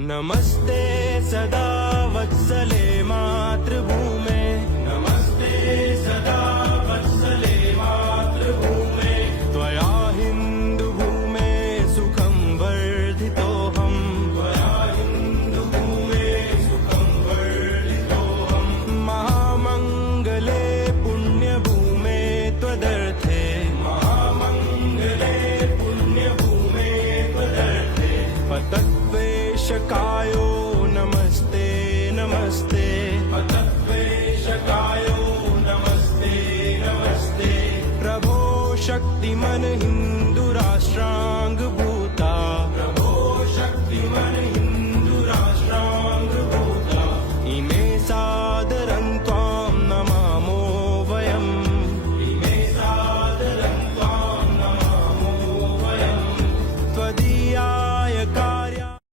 नमस्ते सदा वत्सले मातृभूमे, नमस्ते सदा वत्सले मातृभूमे, त्वया हिन्दुभूमे सुखं वर्धितोऽहम्, त्वया हिन्दुभूमे सुखं वर्धितोऽहम्, महामङ्गले पुण्यभूमे त्वदर्थे, महामङ्गले पुण्यभूमे त्वदर्थे, पतद्वेषकायो